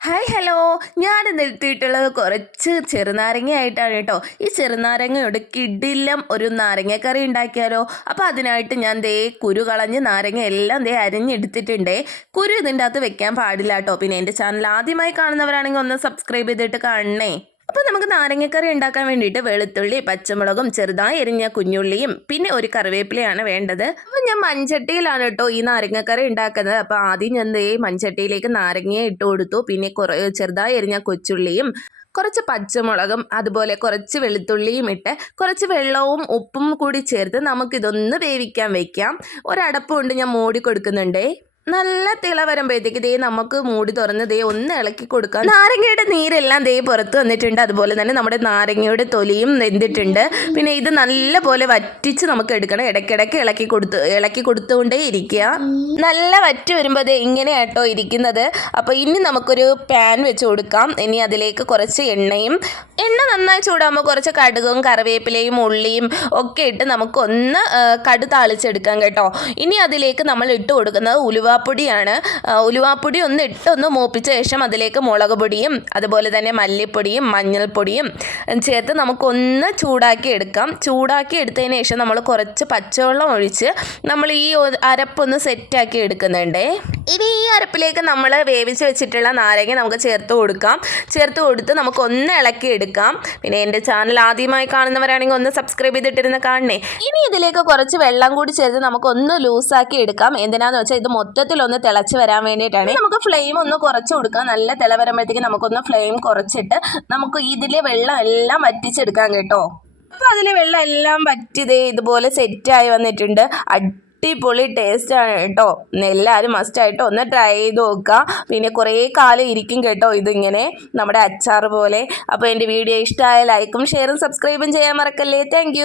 Hi hello. ഞാൻ നിർത്തിയിട്ടുള്ളത് കുറച്ച് ചെറുനാരങ്ങ ആയിട്ടാണ് കേട്ടോ. ഈ ചെറുനാരങ്ങയുടെ കിടിലം ഒരു നാരങ്ങക്കറി ഉണ്ടാക്കിയാലോ? അപ്പോൾ അതിനായിട്ട് ഞാൻ ദേ കുരു കളഞ്ഞ് നാരങ്ങ എല്ലാം ദേ അരിഞ്ഞെടുത്തിട്ടുണ്ടേ. കുരു ഇതിന്റെ അകത്ത് വെക്കാൻ പാടില്ല കേട്ടോ. പിന്നെ എന്റെ ചാനൽ ആദ്യമായി കാണുന്നവരാണെങ്കിൽ ഒന്ന് സബ്സ്ക്രൈബ് ചെയ്തിട്ട് കാണണേ. അപ്പോൾ നമുക്ക് നാരങ്ങക്കറി ഉണ്ടാക്കാൻ വേണ്ടിയിട്ട് വെളുത്തുള്ളി പച്ചമുളകും ചെറുതായി എരിഞ്ഞ കുഞ്ഞുള്ളിയും പിന്നെ ഒരു കറിവേപ്പിലയാണ് വേണ്ടത്. അപ്പോൾ ഞാൻ മൺചട്ടിയിലാണ് കേട്ടോ ഈ നാരങ്ങക്കറി ഉണ്ടാക്കുന്നത്. അപ്പോൾ ആദ്യം ഞാൻ ഈ മൺചട്ടിയിലേക്ക് നാരങ്ങയെ ഇട്ട് കൊടുത്തു. പിന്നെ കുറേ ചെറുതായി എരിഞ്ഞ കൊച്ചുള്ളിയും കുറച്ച് പച്ചമുളകും അതുപോലെ കുറച്ച് വെളുത്തുള്ളിയും ഇട്ട് കുറച്ച് വെള്ളവും ഉപ്പും കൂടി ചേർത്ത് നമുക്കിതൊന്ന് വേവിക്കാൻ വെക്കാം. ഒരടപ്പ് കൊണ്ട് ഞാൻ മൂടി കൊടുക്കുന്നുണ്ടേ. നല്ല തിള വരുമ്പോഴത്തേക്ക് ദേ നമുക്ക് മൂടി തുറന്ന് ദേ ഒന്ന് ഇളക്കി കൊടുക്കാം. നാരങ്ങയുടെ നീരെല്ലാം ദേ പുറത്ത് വന്നിട്ടുണ്ട്. അതുപോലെ തന്നെ നമ്മുടെ നാരങ്ങയുടെ തൊലിയും നെന്തിട്ടുണ്ട് പിന്നെ ഇത് നല്ല പോലെ വറ്റിച്ച് നമുക്ക് എടുക്കണം. ഇടയ്ക്കിടയ്ക്ക് ഇളക്കി കൊടുത്ത് ഇളക്കി കൊടുത്തുകൊണ്ടേ ഇരിക്കുക. നല്ല വറ്റി വരുമ്പോൾ ദേ ഇങ്ങനെ ആട്ടോ ഇരിക്കുന്നത്. അപ്പോൾ ഇനി നമുക്കൊരു പാൻ വെച്ച് കൊടുക്കാം. ഇനി അതിലേക്ക് കുറച്ച് എണ്ണയും എണ്ണ നന്നായി ചൂടാകുമ്പോൾ കുറച്ച് കടുകും കറിവേപ്പിലയും ഉള്ളിയും ഒക്കെ ഇട്ട് നമുക്കൊന്ന് കടു താളിച്ചെടുക്കാം കേട്ടോ. ഇനി അതിലേക്ക് നമ്മൾ ഇട്ട് കൊടുക്കുന്നത് ഉലുവാപ്പൊടിയാണ്. ഉലുവാപ്പൊടി ഒന്ന് ഇട്ടൊന്ന് മൂപ്പിച്ച ശേഷം അതിലേക്ക് മുളക് പൊടിയും അതുപോലെ തന്നെ മല്ലിപ്പൊടിയും മഞ്ഞൾപ്പൊടിയും ചേർത്ത് നമുക്കൊന്ന് ചൂടാക്കി എടുക്കാം. ചൂടാക്കി എടുത്തതിന് ശേഷം നമ്മൾ കുറച്ച് പച്ചവെള്ളം ഒഴിച്ച് നമ്മൾ ഈ അരപ്പൊന്ന് സെറ്റാക്കി എടുക്കുന്നുണ്ടേ. ഇനി ഈ അരപ്പിലേക്ക് നമ്മൾ വേവിച്ച് വെച്ചിട്ടുള്ള നാരങ്ങ നമുക്ക് ചേർത്ത് കൊടുക്കാം. ചേർത്ത് കൊടുത്ത് നമുക്ക് ഒന്ന് ഇളക്കി എടുക്കാം. പിന്നെ എന്റെ ചാനൽ ആദ്യമായി കാണുന്നവരാണെങ്കിൽ ഒന്ന് സബ്സ്ക്രൈബ് ചെയ്തിട്ടിരുന്ന് കാണണേ. ഇനി ഇതിലേക്ക് കുറച്ച് വെള്ളം കൂടി ചേർത്ത് നമുക്ക് ഒന്ന് ലൂസാക്കി എടുക്കാം. എന്തിനാന്ന് വെച്ചാൽ ഇത് മൊത്തത്തിൽ ഒന്ന് തിളച്ച് വരാൻ വേണ്ടിയിട്ടാണ്. നമുക്ക് ഫ്ലെയിം ഒന്ന് കുറച്ച് കൊടുക്കാം. നല്ല തിള വരുമ്പോഴത്തേക്ക് നമുക്കൊന്ന് ഫ്ലെയിം കുറച്ചിട്ട് നമുക്ക് ഇതിലെ വെള്ളം എല്ലാം വറ്റിച്ചെടുക്കാം കേട്ടോ. അപ്പോൾ അതിലെ വെള്ളം എല്ലാം പറ്റിയതേ ഇതുപോലെ സെറ്റായി വന്നിട്ടുണ്ട്. അടിപൊളി ടേസ്റ്റ് ആണ് കേട്ടോ. എല്ലാവരും മസ്റ്റായിട്ട് ഒന്ന് ട്രൈ ചെയ്ത് നോക്കുക. പിന്നെ കുറേ കാലം ഇരിക്കും കേട്ടോ ഇതിങ്ങനെ നമ്മുടെ അച്ചാർ പോലെ. അപ്പോൾ എന്റെ വീഡിയോ ഇഷ്ടമായ ലൈക്കും ഷെയറും സബ്സ്ക്രൈബും ചെയ്യാൻ മറക്കല്ലേ. താങ്ക്